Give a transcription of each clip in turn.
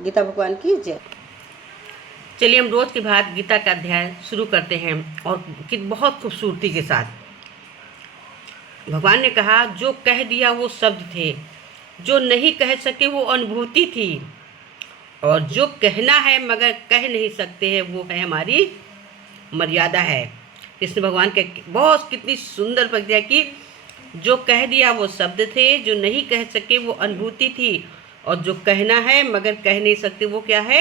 गीता भगवान की जय। चलिए हम रोज के बाद गीता का अध्याय शुरू करते हैं और बहुत खूबसूरती के साथ। भगवान ने कहा, जो कह दिया वो शब्द थे, जो नहीं कह सके वो अनुभूति थी, और जो कहना है मगर कह नहीं सकते हैं वो है हमारी मर्यादा है। कृष्ण भगवान के बहुत कितनी सुंदर प्रक्रिया की, जो कह दिया वो शब्द थे, जो नहीं कह सके वो अनुभूति थी, और जो कहना है मगर कह नहीं सकते वो क्या है?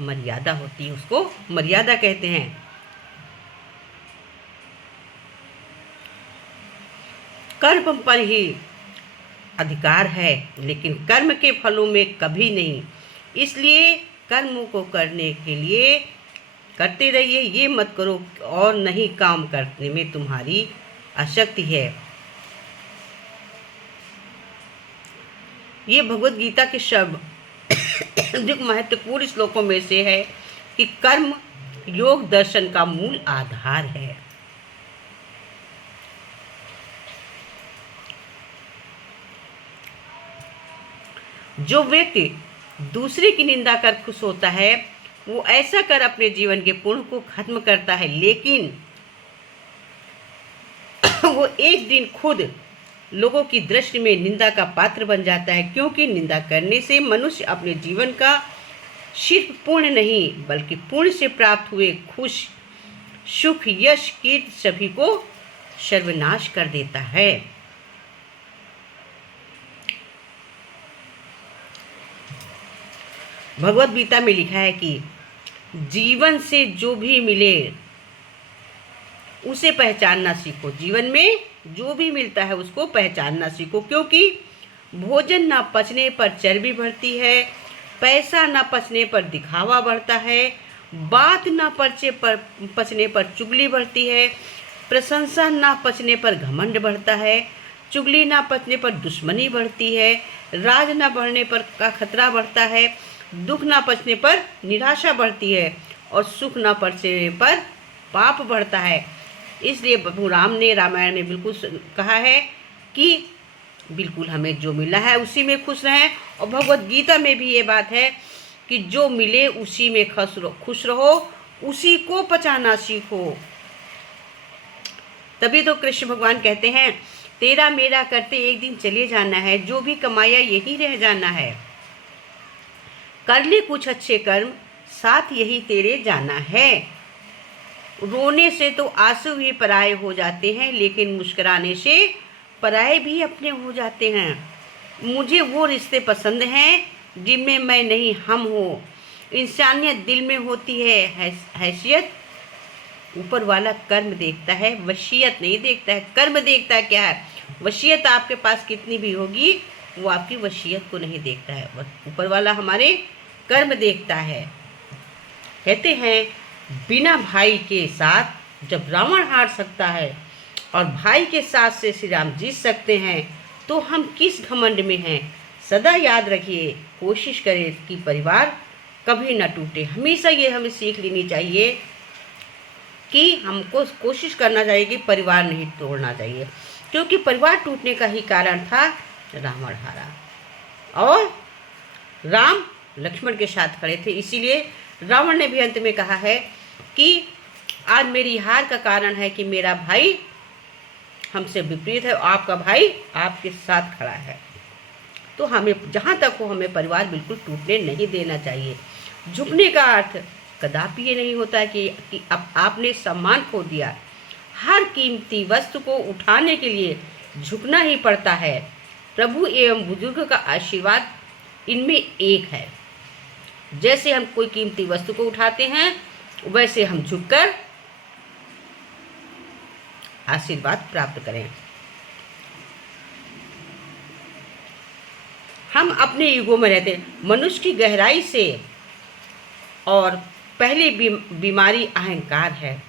मर्यादा होती है, उसको मर्यादा कहते हैं। कर्म पर ही अधिकार है, लेकिन कर्म के फलों में कभी नहीं। इसलिए कर्मों को करने के लिए करते रहिए, ये मत करो और नहीं काम करने में तुम्हारी आसक्ति है। ये भगवत गीता के शब्द अधिक महत्वपूर्ण श्लोकों में से है कि कर्म योग दर्शन का मूल आधार है। जो व्यक्ति दूसरे की निंदा कर खुश होता है वो ऐसा कर अपने जीवन के पुण्य को खत्म करता है, लेकिन वो एक दिन खुद लोगों की दृष्टि में निंदा का पात्र बन जाता है, क्योंकि निंदा करने से मनुष्य अपने जीवन का सिर्फ पुण्य नहीं बल्कि पुण्य से प्राप्त हुए खुश सुख यश कीर्ति सभी को सर्वनाश कर देता है। भगवत गीता में लिखा है कि जीवन से जो भी मिले उसे पहचानना सीखो। जीवन में जो भी मिलता है उसको पहचानना सीखो, क्योंकि भोजन ना पचने पर चर्बी बढ़ती है, पैसा ना पचने पर दिखावा बढ़ता है, बात ना पचने पर चुगली बढ़ती है, प्रशंसा ना पचने पर घमंड बढ़ता है, चुगली ना पचने पर दुश्मनी बढ़ती है, राज ना बढ़ने पर का खतरा बढ़ता है, दुख ना पचने पर निराशा बढ़ती है, और सुख ना पचने पर पाप बढ़ता है। इसलिए प्रभु राम ने रामायण में बिल्कुल कहा है कि बिल्कुल हमें जो मिला है उसी में खुश रहें, और भगवत गीता में भी ये बात है कि जो मिले उसी में खुश रहो, उसी को पचाना सीखो। तभी तो कृष्ण भगवान कहते हैं, तेरा मेरा करते एक दिन चले जाना है, जो भी कमाया यही रह जाना है। कर ले कुछ अच्छे कर्म, साथ यही तेरे जाना है। रोने से तो आंसू भी पराये हो जाते हैं, लेकिन मुस्कुराने से पराये भी अपने हो जाते हैं। मुझे वो रिश्ते पसंद हैं जिनमें मैं नहीं हम हो। इंसानियत दिल में होती है, हैसियत ऊपर वाला कर्म देखता है, वसीयत नहीं देखता है। कर्म देखता है क्या है, वसीयत आपके पास कितनी भी होगी वो आपकी वसीयत को नहीं देखता है, ऊपर वाला हमारे कर्म देखता है। कहते हैं, बिना भाई के साथ जब रावण हार सकता है और भाई के साथ से श्री राम जीत सकते हैं, तो हम किस घमंड में हैं। सदा याद रखिए, कोशिश करें कि परिवार कभी न टूटे। हमेशा ये हमें सीख लेनी चाहिए कि हमको कोशिश करना चाहिए कि परिवार नहीं तोड़ना चाहिए, क्योंकि परिवार टूटने का ही कारण था रावण हारा, और राम लक्ष्मण के साथ खड़े थे। इसीलिए रावण ने भी अंत में कहा है कि आज मेरी हार का कारण है कि मेरा भाई हमसे विपरीत है, आपका भाई आपके साथ खड़ा है। तो हमें जहाँ तक हो हमें परिवार बिल्कुल टूटने नहीं देना चाहिए। झुकने का अर्थ कदापि ये नहीं होता कि अब आपने सम्मान खो दिया। हर कीमती वस्तु को उठाने के लिए झुकना ही पड़ता है। प्रभु एवं बुजुर्ग का आशीर्वाद इनमें एक है। जैसे हम कोई कीमती वस्तु को उठाते हैं, वैसे हम झुककर आशीर्वाद प्राप्त करें। हम अपने युगों में रहते हैं। मनुष्य की गहराई से और पहली बीमारी अहंकार है,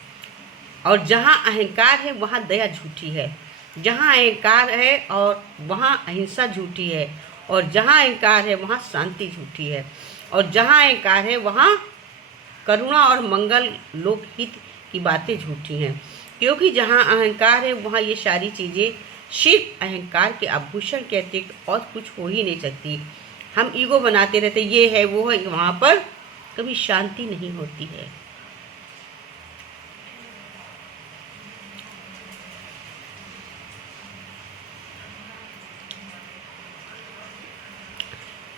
और जहाँ अहंकार है वहाँ दया झूठी है, जहाँ अहंकार है और वहाँ अहिंसा झूठी है, और जहाँ अहंकार है वहाँ शांति झूठी है, और जहाँ अहंकार है वहाँ करुणा और मंगल लोकहित की बातें झूठी हैं। क्योंकि जहाँ अहंकार है वहाँ ये सारी चीज़ें सिर्फ अहंकार के आभूषण के अतिरिक्त और कुछ हो ही नहीं सकती। हम ईगो बनाते रहते, ये है वो है, वहाँ पर कभी शांति नहीं होती है।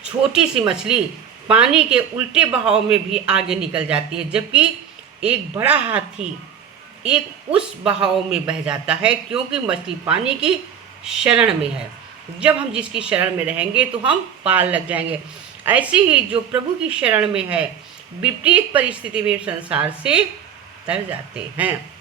छोटी सी मछली पानी के उल्टे बहाव में भी आगे निकल जाती है, जबकि एक बड़ा हाथी एक उस बहाव में बह जाता है, क्योंकि मछली पानी की शरण में है। जब हम जिसकी शरण में रहेंगे तो हम पार लग जाएंगे। ऐसे ही जो प्रभु की शरण में है, विपरीत परिस्थिति में संसार से तर जाते हैं।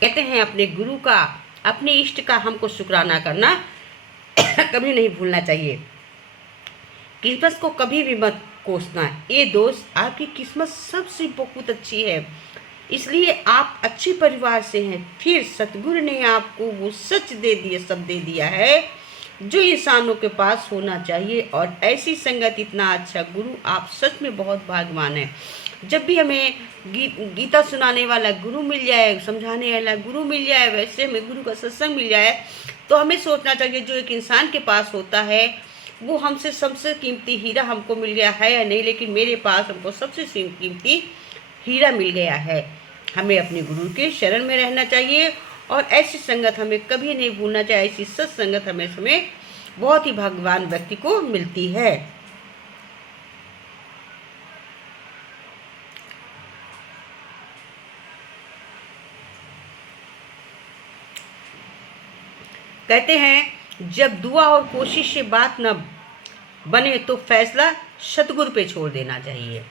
कहते हैं अपने गुरु का, अपने इष्ट का हमको शुक्राना करना कभी नहीं भूलना चाहिए। किस्मत को कभी भी मत कोसना। ये दोस्त, आपकी किस्मत सबसे बहुत अच्छी है, इसलिए आप अच्छे परिवार से हैं। फिर सतगुरु ने आपको वो सच दे दिया, सब दे दिया है जो इंसानों के पास होना चाहिए। और ऐसी संगत, इतना अच्छा गुरु, आप सच में बहुत भाग्यवान हैं। जब भी हमें गीता सुनाने वाला गुरु मिल जाए, समझाने वाला गुरु मिल जाए, वैसे हमें गुरु का सत्संग मिल जाए, तो हमें सोचना चाहिए जो एक इंसान के पास होता है वो हमसे सबसे कीमती हीरा हमको मिल गया है या नहीं, लेकिन मेरे पास हमको सबसे कीमती हीरा मिल गया है। हमें अपने गुरु के शरण में रहना चाहिए और ऐसी संगत हमें कभी नहीं भूलना चाहिए। ऐसी सत्संगत हमें बहुत ही भाग्यवान व्यक्ति को मिलती है। कहते हैं जब दुआ और कोशिश से बात न बने तो फैसला सतगुरु पे छोड़ देना चाहिए।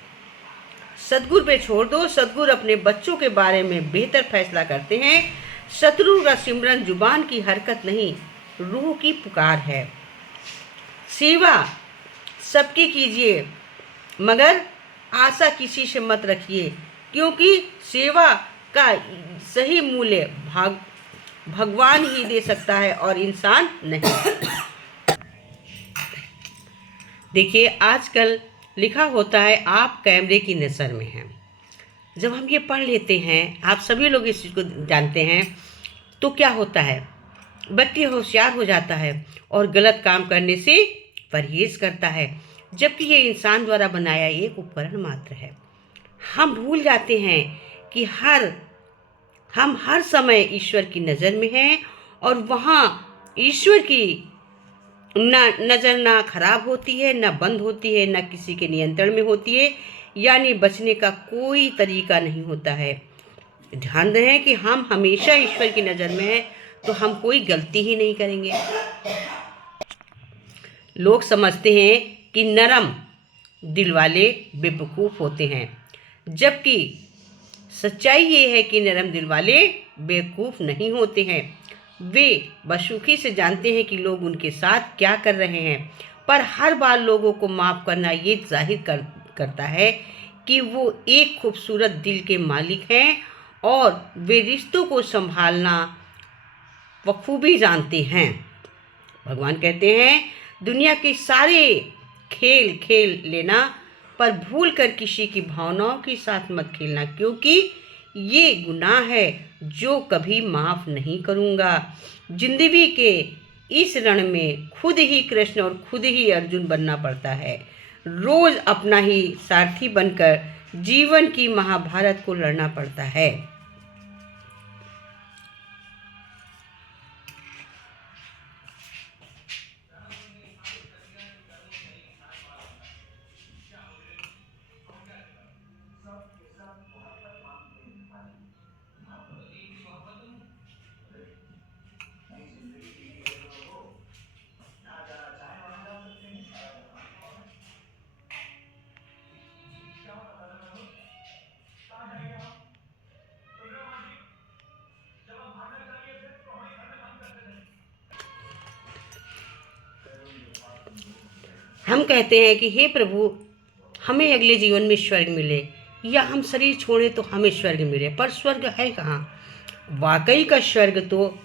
सतगुरु पे छोड़ दो। सतगुरु अपने बच्चों के बारे में बेहतर फैसला करते हैं। सतगुरु का सिमरन जुबान की हरकत नहीं, रूह की पुकार है। सेवा सबकी कीजिए, मगर आशा किसी से मत रखिए, क्योंकि सेवा का सही मूल्य भगवान ही दे सकता है और इंसान नहीं। देखिए, आजकल लिखा होता है आप कैमरे की नज़र में हैं। जब हम ये पढ़ लेते हैं, आप सभी लोग इस चीज़ को जानते हैं, तो क्या होता है, व्यक्ति होशियार हो जाता है और गलत काम करने से परहेज करता है, जबकि ये इंसान द्वारा बनाया एक उपकरण मात्र है। हम भूल जाते हैं कि हम हर समय ईश्वर की नज़र में हैं और वहाँ ईश्वर की नज़र ना खराब होती है, ना बंद होती है, ना किसी के नियंत्रण में होती है, यानी बचने का कोई तरीका नहीं होता है। ध्यान रहे कि हम हमेशा ईश्वर की नज़र में हैं, तो हम कोई गलती ही नहीं करेंगे। लोग समझते हैं कि नरम दिल वाले बेवकूफ़ होते हैं, जबकि सच्चाई ये है कि नरम दिल वाले बेवकूफ़ नहीं होते हैं। वे बशुखी से जानते हैं कि लोग उनके साथ क्या कर रहे हैं, पर हर बार लोगों को माफ़ करना ये जाहिर करता है कि वो एक खूबसूरत दिल के मालिक हैं और वे रिश्तों को संभालना बखूबी जानते हैं। भगवान कहते हैं दुनिया के सारे खेल खेल लेना, पर भूल कर किसी की भावनाओं के साथ मत खेलना, क्योंकि ये गुनाह है जो कभी माफ़ नहीं करूँगा। जिंदगी के इस रण में खुद ही कृष्ण और खुद ही अर्जुन बनना पड़ता है। रोज़ अपना ही सारथी बनकर जीवन की महाभारत को लड़ना पड़ता है। हम कहते हैं कि हे प्रभु, हमें अगले जीवन में स्वर्ग मिले या हम शरीर छोड़े तो हमें स्वर्ग मिले, पर स्वर्ग है कहाँ? वाकई का स्वर्ग तो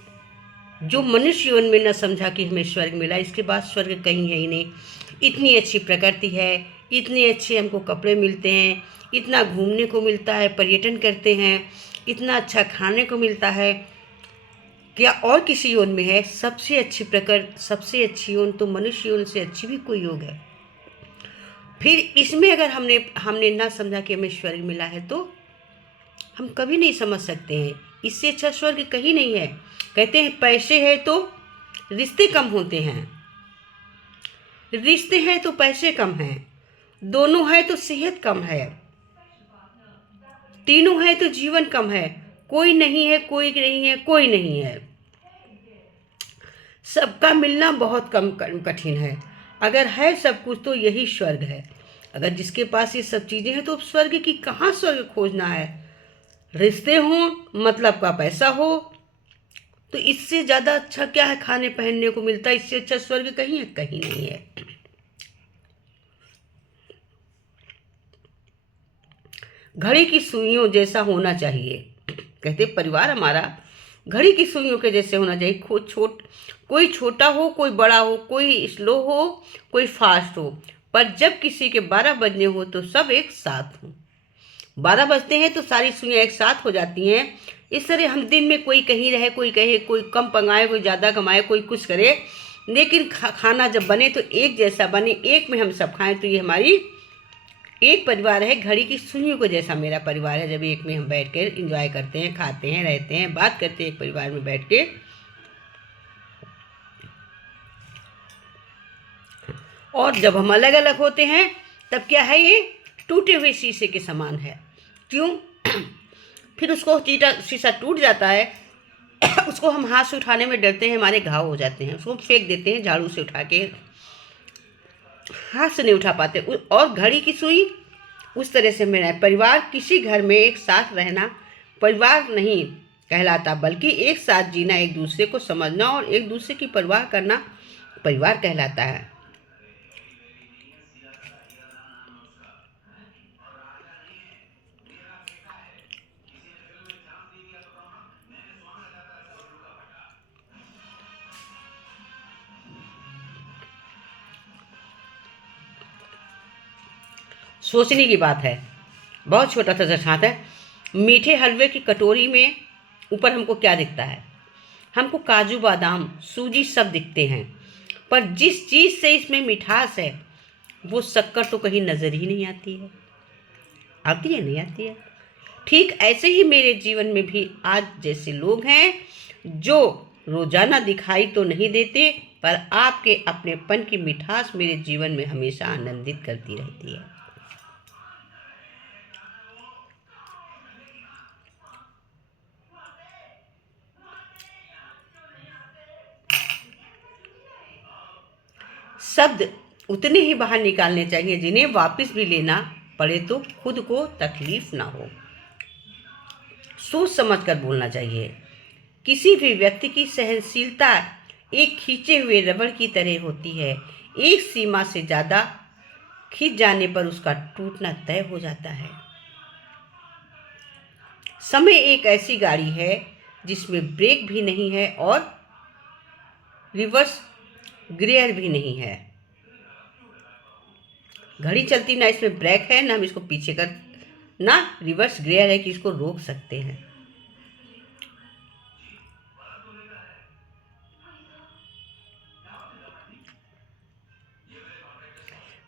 जो मनुष्य जीवन में न समझा कि हमें स्वर्ग मिला, इसके बाद स्वर्ग कहीं है ही नहीं। इतनी अच्छी प्रकृति है, इतने अच्छे हमको कपड़े मिलते हैं, इतना घूमने को मिलता है, पर्यटन करते हैं, इतना अच्छा खाने को मिलता है, क्या और किसी योन में है? सबसे अच्छी प्रकृति, सबसे अच्छी योन तो मनुष्य योन से अच्छी भी कोई योग है। फिर इसमें अगर हमने हमने ना समझा कि हमें स्वर्ग मिला है तो हम कभी नहीं समझ सकते हैं। इससे अच्छा स्वर्ग कहीं नहीं है। कहते हैं पैसे है तो रिश्ते कम होते हैं, रिश्ते हैं तो पैसे कम हैं, दोनों है तो सेहत कम है, तीनों है तो जीवन कम है, कोई नहीं है, कोई नहीं है, कोई नहीं है, सबका मिलना बहुत कम कठिन है। अगर है सब कुछ तो यही स्वर्ग है। अगर जिसके पास ये सब चीज़ें हैं तो स्वर्ग की कहाँ स्वर्ग खोजना है? रिश्ते हों, मतलब का पैसा हो, तो इससे ज़्यादा अच्छा क्या है? खाने पहनने को मिलता है, इससे अच्छा स्वर्ग कहीं है? कहीं नहीं है। घड़ी की सुइयों जैसा होना चाहिए। कहते परिवार हमारा घड़ी की सुइयों के जैसे होना चाहिए। कोई छोटा हो, कोई बड़ा हो, कोई स्लो हो, कोई फास्ट हो, पर जब किसी के 12 बजने हो तो सब एक साथ हो। 12 बजते हैं तो सारी सुइयाँ एक साथ हो जाती हैं। इस तरह हम दिन में कोई कहीं रहे, कोई कहे, कोई कम पंगाए, कोई ज़्यादा कमाए, कोई कुछ करे, लेकिन खाना जब बने तो एक जैसा बने, एक में हम सब खाएं, तो ये हमारी एक परिवार है। घड़ी की सुइयों को जैसा मेरा परिवार है। जब एक में हम बैठ कर इंजॉय करते हैं, खाते हैं, रहते हैं, बात करते हैं एक परिवार में बैठ के। और जब हम अलग अलग होते हैं तब क्या है? ये टूटे हुए शीशे के समान है। क्यों? फिर उसको शीशा टूट जाता है, उसको हम हाथ से उठाने में डरते हैं, हमारे घाव हो जाते हैं, उसको फेंक देते हैं झाड़ू से उठा के, हाथ से नहीं उठा पाते। और घड़ी की सुई उस तरह से मेरा परिवार, किसी घर में एक साथ रहना परिवार नहीं कहलाता, बल्कि एक साथ जीना, एक दूसरे को समझना और एक दूसरे की परवाह करना परिवार कहलाता है। सोचने की बात है। बहुत छोटा सा दृष्टांत है। मीठे हलवे की कटोरी में ऊपर हमको क्या दिखता है? हमको काजू बादाम सूजी सब दिखते हैं, पर जिस चीज़ से इसमें मिठास है वो शक्कर तो कहीं नज़र ही नहीं आती है। आती है? नहीं आती है। ठीक ऐसे ही मेरे जीवन में भी आज जैसे लोग हैं जो रोजाना दिखाई तो नहीं देते, पर आपके अपनेपन की मिठास मेरे जीवन में हमेशा आनंदित करती रहती है। शब्द उतने ही बाहर निकालने चाहिए जिन्हें वापस भी लेना पड़े तो खुद को तकलीफ ना हो। सोच समझ कर बोलना चाहिए। किसी भी व्यक्ति की सहनशीलता एक खींचे हुए रबड़ की तरह होती है। एक सीमा से ज़्यादा खींच जाने पर उसका टूटना तय हो जाता है। समय एक ऐसी गाड़ी है जिसमें ब्रेक भी नहीं है और रिवर्स गियर भी नहीं है। घड़ी चलती ना इसमें ब्रेक है, ना हम इसको पीछे कर, ना रिवर्स गियर है कि इसको रोक सकते हैं।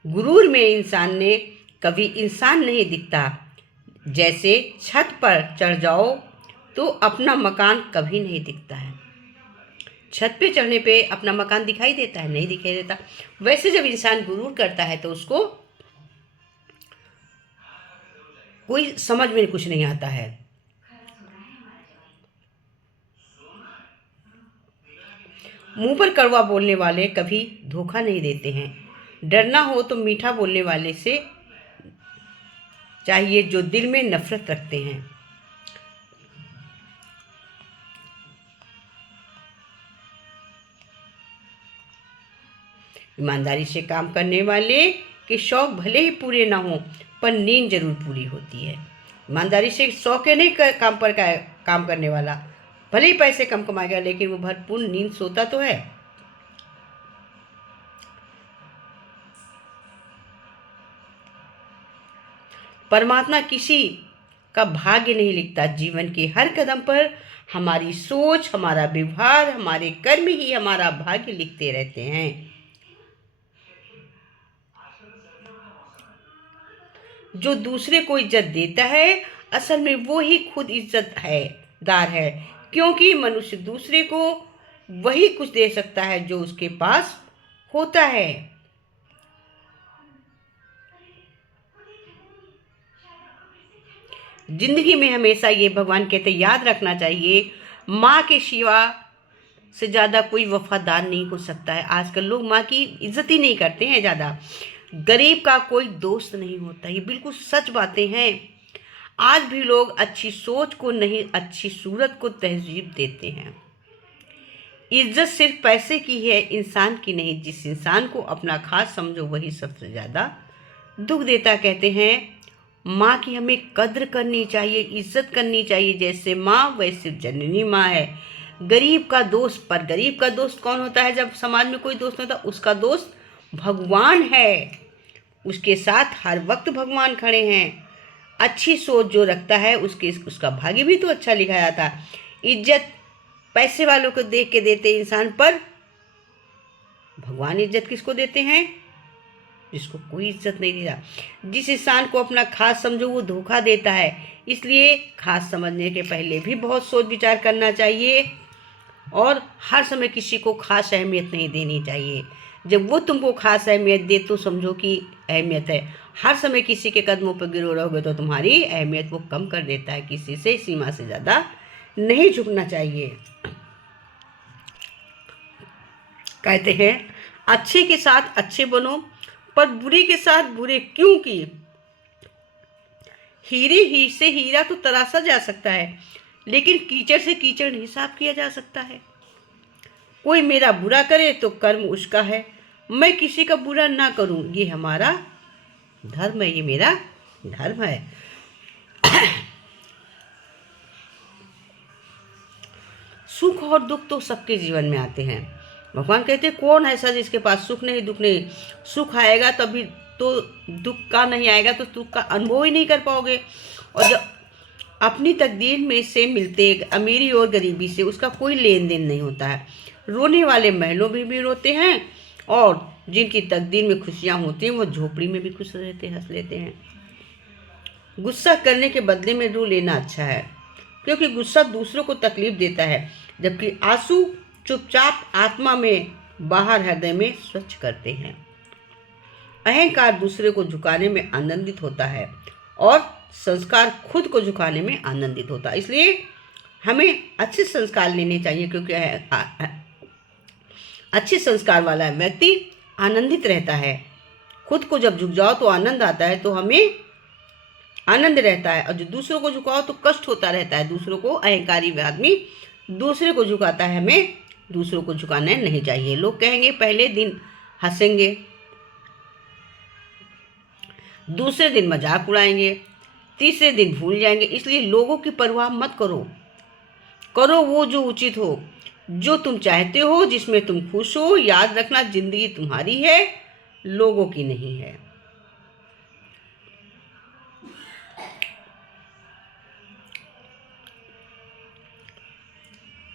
गुरूर में इंसान ने कभी इंसान नहीं दिखता। जैसे छत पर चढ़ जाओ तो अपना मकान कभी नहीं दिखता है। छत पे चढ़ने पे अपना मकान दिखाई देता है? नहीं दिखाई देता। वैसे जब इंसान गुरूर करता है तो उसको कोई समझ में कुछ नहीं आता है। मुंह पर कड़वा बोलने वाले कभी धोखा नहीं देते हैं। डरना हो तो मीठा बोलने वाले से चाहिए जो दिल में नफरत रखते हैं। ईमानदारी से काम करने वाले कि शौक भले ही पूरे ना हो पर नींद जरूर पूरी होती है। ईमानदारी से शौक है नहीं काम पर का काम करने वाला, भले ही पैसे कम कमाएगा लेकिन वो भरपूर नींद सोता तो है। परमात्मा किसी का भाग्य नहीं लिखता, जीवन के हर कदम पर हमारी सोच, हमारा व्यवहार, हमारे कर्म ही हमारा भाग्य लिखते रहते हैं। जो दूसरे को इज्जत देता है असल में वो ही खुद इज्जत है दार है, क्योंकि मनुष्य दूसरे को वही कुछ दे सकता है जो उसके पास होता है। जिंदगी में हमेशा ये भगवान कहते याद रखना चाहिए, माँ के सिवा से ज़्यादा कोई वफादार नहीं हो सकता है। आजकल लोग माँ की इज्जत ही नहीं करते हैं ज़्यादा। गरीब का कोई दोस्त नहीं होता, ये बिल्कुल सच बातें हैं। आज भी लोग अच्छी सोच को नहीं, अच्छी सूरत को तहजीब देते हैं। इज्जत सिर्फ पैसे की है, इंसान की नहीं। जिस इंसान को अपना खास समझो वही सबसे ज़्यादा दुख देता। कहते हैं माँ की हमें कद्र करनी चाहिए, इज्जत करनी चाहिए। जैसे माँ वैसे जननी माँ है। गरीब का दोस्त, पर गरीब का दोस्त कौन होता है? जब समाज में कोई दोस्त होता है उसका दोस्त भगवान है, उसके साथ हर वक्त भगवान खड़े हैं। अच्छी सोच जो रखता है उसका भाग्य भी तो अच्छा लिखा जाता। इज्जत पैसे वालों को देख के देते इंसान, पर भगवान इज्जत किसको देते हैं? जिसको कोई इज्जत नहीं देता। जिस इंसान को अपना खास समझो वो धोखा देता है। इसलिए खास समझने के पहले भी बहुत सोच विचार करना चाहिए और हर समय किसी को खास अहमियत नहीं देनी चाहिए। जब वो तुमको खास अहमियत दे तो समझो कि अहमियत है। हर समय किसी के कदमों पर गिरो रहोगे तो तुम्हारी अहमियत वो कम कर देता है। किसी से सीमा से ज़्यादा नहीं झुकना चाहिए। कहते हैं अच्छे के साथ अच्छे बनो पर बुरे के साथ बुरे क्यों? की हीरे ही से हीरा तो तराशा जा सकता है, लेकिन कीचड़ से कीचड़ नहीं साफ किया जा सकता है। कोई मेरा बुरा करे तो कर्म उसका है, मैं किसी का बुरा ना करूं ये हमारा धर्म है, ये मेरा धर्म है। सुख और दुख तो सबके जीवन में आते हैं। भगवान कहते हैं कौन ऐसा जिसके पास सुख नहीं दुख नहीं। सुख आएगा तभी तो दुख का नहीं आएगा तो दुख का अनुभव ही नहीं कर पाओगे। और जब अपनी तकदीर में से मिलते अमीरी और गरीबी से उसका कोई लेन देन नहीं होता है। रोने वाले महलों में भी रोते हैं और जिनकी तकदीर में खुशियाँ होती हैं वो झोपड़ी में भी खुश रहते हंस लेते हैं। गुस्सा करने के बदले में रो लेना अच्छा है, क्योंकि गुस्सा दूसरों को तकलीफ देता है, जबकि आंसू चुपचाप आत्मा में बाहर हृदय में स्वच्छ करते हैं। अहंकार दूसरे को झुकाने में आनंदित होता है और संस्कार खुद को झुकाने में आनंदित होता है। इसलिए हमें अच्छे संस्कार लेने चाहिए, क्योंकि अच्छे संस्कार वाला व्यक्ति आनंदित रहता है। खुद को जब झुक जाओ तो आनंद आता है, तो हमें आनंद रहता है। और जो दूसरों को झुकाओ तो कष्ट होता रहता है। दूसरों को अहंकारी आदमी दूसरे को झुकाता है, हमें दूसरों को झुकाना नहीं चाहिए। लोग कहेंगे पहले दिन हंसेंगे, दूसरे दिन मजाक उड़ाएंगे, तीसरे दिन भूल जाएंगे। इसलिए लोगों की परवाह मत करो, करो वो जो उचित हो, जो तुम चाहते हो, जिसमें तुम खुश हो। याद रखना जिंदगी तुम्हारी है, लोगों की नहीं है।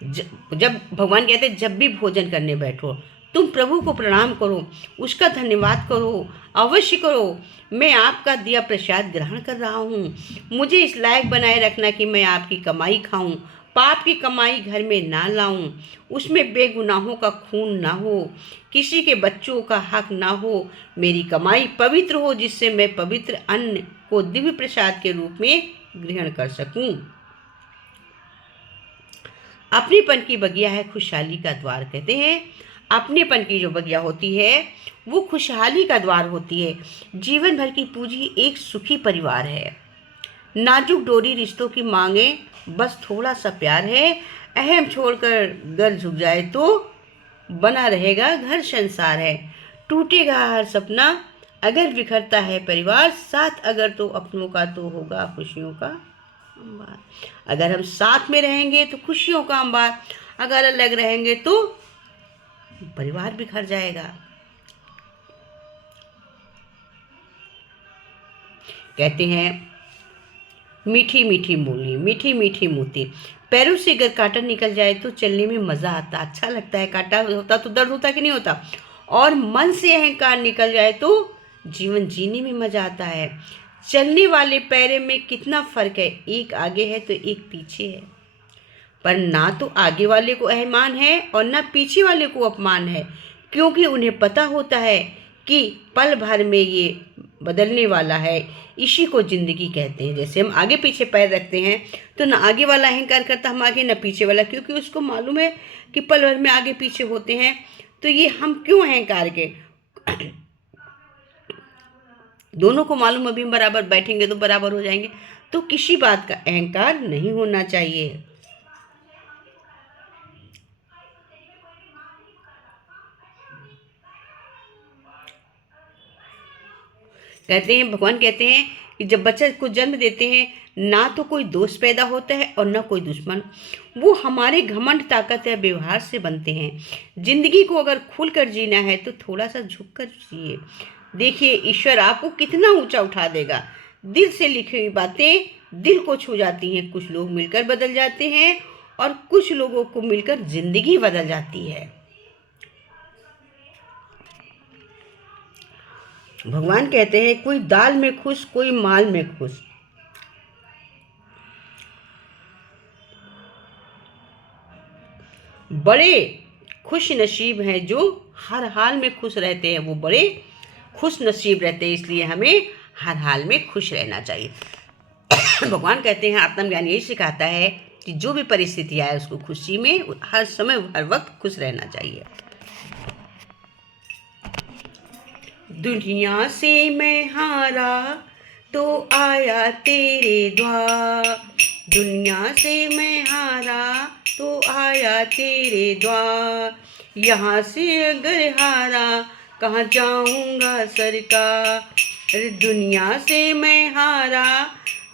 जब भगवान कहते हैं जब भी भोजन करने बैठो तुम प्रभु को प्रणाम करो, उसका धन्यवाद करो, अवश्य करो। मैं आपका दिया प्रसाद ग्रहण कर रहा हूँ, मुझे इस लायक बनाए रखना कि मैं आपकी कमाई खाऊं, पाप की कमाई घर में ना लाऊं, उसमें बेगुनाहों का खून ना हो, किसी के बच्चों का हक ना हो। मेरी कमाई पवित्र हो, जिससे मैं पवित्र अन्न को दिव्य प्रसाद के रूप में ग्रहण कर सकूं। अपनेपन की बगिया है खुशहाली का द्वार। कहते हैं अपनेपन की जो बगिया होती है वो खुशहाली का द्वार होती है। जीवन भर की पूंजी एक सुखी परिवार है। नाजुक डोरी रिश्तों की मांगे बस थोड़ा सा प्यार है। अहम छोड़कर घर झुक जाए तो बना रहेगा घर संसार है। टूटेगा हर सपना अगर बिखरता है परिवार साथ, अगर तो अपनों का तो होगा खुशियों का अंबार। अगर हम साथ में रहेंगे तो खुशियों का अंबार, अगर अलग रहेंगे तो परिवार बिखर जाएगा। कहते हैं मीठी मीठी बोली मीठी मीठी मोती, पैरों से अगर कांटा निकल जाए तो चलने में मज़ा आता, अच्छा लगता है। कांटा होता तो दर्द होता कि नहीं होता। और मन से अहंकार निकल जाए तो जीवन जीने में मज़ा आता है। चलने वाले पैर में कितना फ़र्क है, एक आगे है तो एक पीछे है। पर ना तो आगे वाले को अभिमान है और ना पीछे वाले को अपमान है, क्योंकि उन्हें पता होता है कि पल भर में ये बदलने वाला है। इसी को ज़िंदगी कहते हैं। जैसे हम आगे पीछे पैर रखते हैं तो ना आगे वाला अहंकार करता हम आगे, ना पीछे वाला, क्योंकि उसको मालूम है कि पल भर में आगे पीछे होते हैं। तो ये हम क्यों अहंकार के, दोनों को मालूम अभी हम बराबर बैठेंगे तो बराबर हो जाएंगे। तो किसी बात का अहंकार नहीं होना चाहिए। कहते हैं, भगवान कहते हैं कि जब बच्चे को जन्म देते हैं ना तो कोई दोस्त पैदा होता है और ना कोई दुश्मन। वो हमारे घमंड, ताकत या व्यवहार से बनते हैं। जिंदगी को अगर खुलकर जीना है तो थोड़ा सा झुक कर जिए। देखिए ईश्वर आपको कितना ऊंचा उठा देगा। दिल से लिखी हुई बातें दिल को छू जाती हैं। कुछ लोग मिलकर बदल जाते हैं और कुछ लोगों को मिलकर जिंदगी बदल जाती है। भगवान कहते हैं कोई दाल में खुश, कोई माल में खुश। बड़े खुश नसीब हैं जो हर हाल में खुश रहते हैं, वो बड़े खुश नसीब रहते हैं। इसलिए हमें हर हाल में खुश रहना चाहिए। भगवान कहते हैं आत्मज्ञान यही सिखाता है कि जो भी परिस्थिति आए उसको खुशी में हर समय हर वक्त खुश रहना चाहिए। दुनिया से मैं हारा तो आया तेरे द्वार, दुनिया से मैं हारा तो आया तेरे द्वार। यहाँ से अगर हारा कहाँ जाऊँगा सरकार। दुनिया से मैं हारा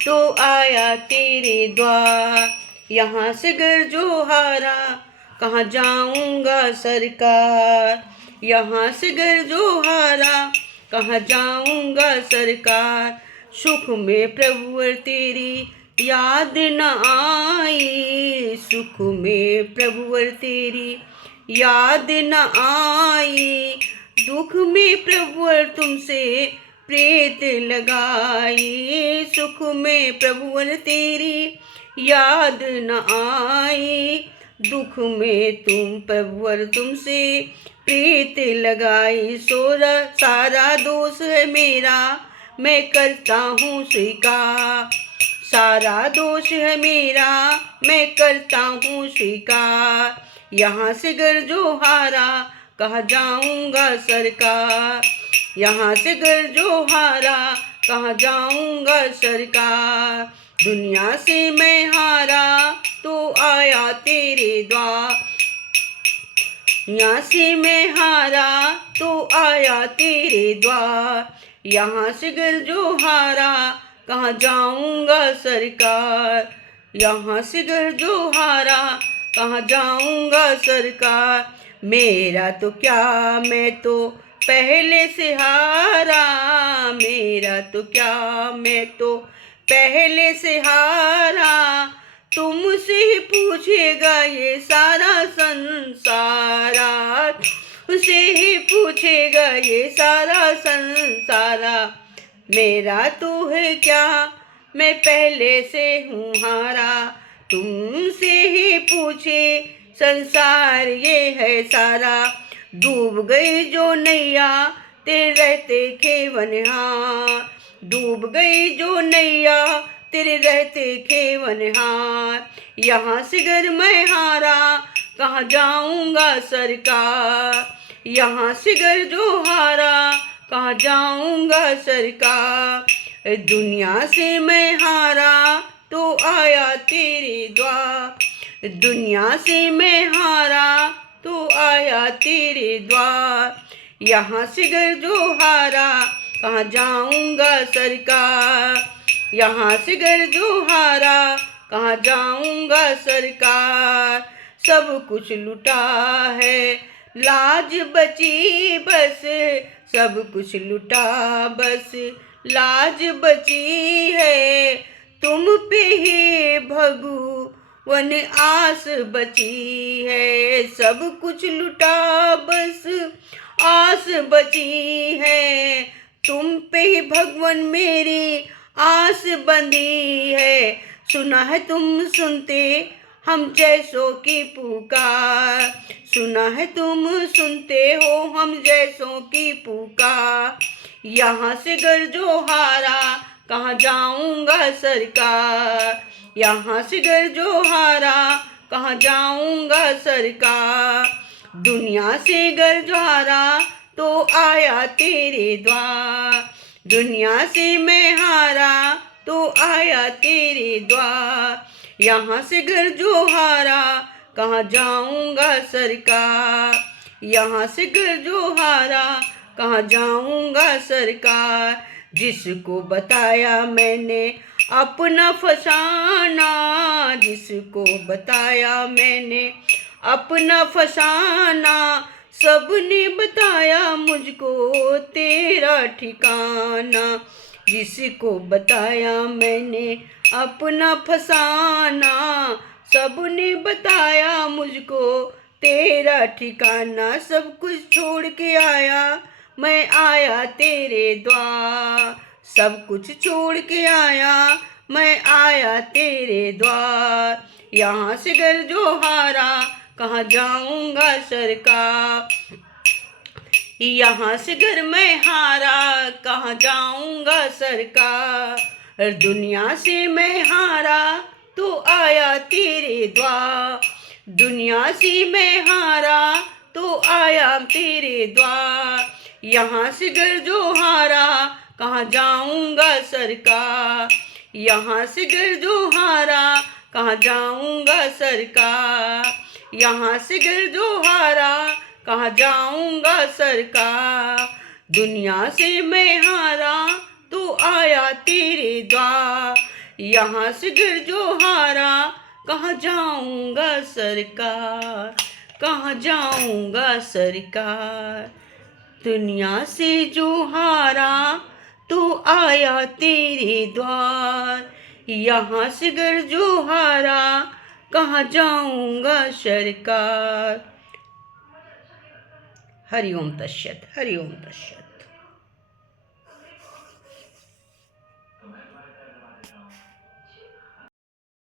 तो आया तेरे द्वार। यहाँ से अगर जो हारा कहाँ जाऊँगा सरकार। यहाँ से अगर जो हारा कहाँ जाऊँगा सरकार। सुख में प्रभुवर तेरी याद न आई, सुख में प्रभुवर तेरी याद न आई। दुख में प्रभुवर तुमसे प्रीत लगाई, सुख में प्रभुवर तेरी याद न आई। दुख में तुम प्रभुवर तुमसे प्रीत लगाई। सारा दोष है मेरा मैं करता हूँ स्वीकार, सारा दोष है मेरा मैं करता हूँ स्वीकार। यहाँ से घर जो हारा कहाँ जाऊँगा सरकार। यहाँ से घर जो हारा कहाँ जाऊँगा सरकार। दुनिया से मैं हारा तो आया तेरे द्वार, यहाँ से मैं हारा तो आया तेरे द्वार। यहाँ से घर जो हारा कहाँ जाऊँगा सरकार। यहाँ से घर जो हारा कहाँ जाऊँगा सरकार। मेरा तो क्या मैं तो पहले से हारा, मेरा तो क्या मैं तो पहले से हारा। तुमसे ही पूछेगा ये सारा संसारा, तुमसे ही पूछेगा ये सारा संसारा। मेरा तो है क्या मैं पहले से हूँ हारा। तुमसे ही पूछे संसार ये है सारा। डूब गई जो नैया तेरे रहते खेवनहार, डूब गई जो नैया तेरे रहते खेवनहार। यहाँ से घर मैं हारा कहाँ जाऊँगा सरकार। यहाँ से घर जो हारा कहाँ जाऊँगा सरकार। दुनिया से मैं हारा तो आया तेरे द्वार, दुनिया से मैं हारा तो आया तेरे द्वार। यहाँ से घर जो हारा कहाँ जाऊंगा सरकार। यहाँ से घर जो हारा, कहाँ जाऊंगा सरकार। सब कुछ लुटा है, लाज बची बस, सब कुछ लुटा बस, लाज बची है। तुम पे ही भगवन आस बची है। सब कुछ लुटा बस, आस बची है। तुम पे ही भगवन मेरी आस बंधी है। सुना है तुम सुनते हम जैसों की पुकार, सुना है तुम सुनते हो हम जैसों की पुकार। यहाँ से घर जो हारा, कहाँ जाऊंगा सरकार। यहाँ से घर जो हारा, कहाँ जाऊंगा सरकार। दुनिया से घर जो हारा तो आया तेरे द्वार। दुनिया से मैं हारा तो आया तेरे द्वार। यहाँ से घर जो हारा, कहाँ जाऊंगा सरकार। यहाँ से घर जो हारा, कहाँ जाऊंगा सरकार। जिसको बताया मैंने अपना फसाना, जिसको बताया मैंने अपना फसाना, सबने बताया मुझको तेरा ठिकाना। जिसको बताया मैंने अपना फसाना, सबने बताया मुझको तेरा ठिकाना। सब कुछ छोड़ के आया मैं आया तेरे द्वार। सब कुछ छोड़ के आया मैं आया तेरे द्वार। यहाँ से घर जो हारा, कहाँ जाऊंगा सरकार। यहाँ से घर मैं हारा, कहाँ जाऊंगा सरकार। दुनिया से मैं हारा तो आया तेरे द्वार। दुनिया से मैं हारा तो आया तेरे द्वार। यहाँ से घर जो हारा, कहाँ जाऊंगा सरकार। यहाँ से घर जो हारा, कहाँ जाऊंगा सरकार। यहाँ से घर जो हारा, कहाँ जाऊंगा सरकार। दुनिया से मैं हारा तो आया तेरे द्वार। यहाँ से घर जो हारा, कहाँ जाऊंगा सरकार। कहाँ जाऊंगा सरकार। दुनिया से जो हारा तो आया तेरे द्वार। यहाँ से घर जो हारा, कहाँ जाऊंगा सरकार। हरि ओम तस्सत, हरि ओम तस्सत।